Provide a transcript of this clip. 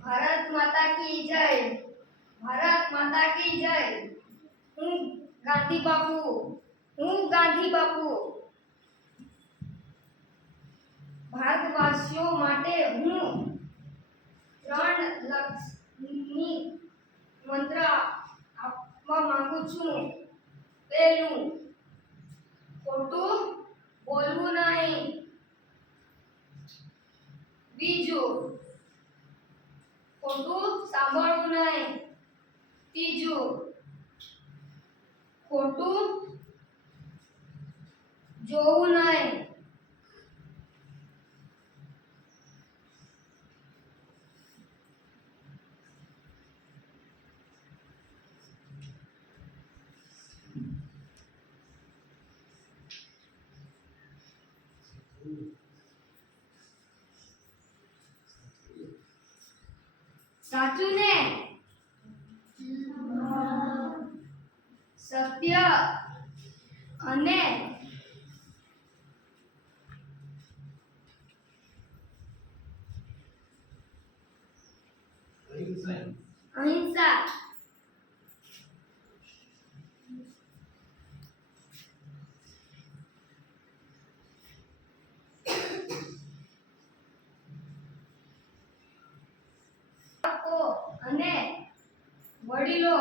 ભારત માતા કી જય ભારત માતા કી જય હું ગાંધી બાપુ હું ગાંધી બાપુ ભારતવાસીઓ માટે હું ત્રણ લક્ષની મંત્ર આપવા માંગુ છું પહેલું ખોટું બોલવું નહીં બીજું ખોટું સાંભળવું નહીં ત્રીજું ખોટું જોવું નહીં સાચું ને સત્ય અને અહિંસા. બાળકો અને વડીલો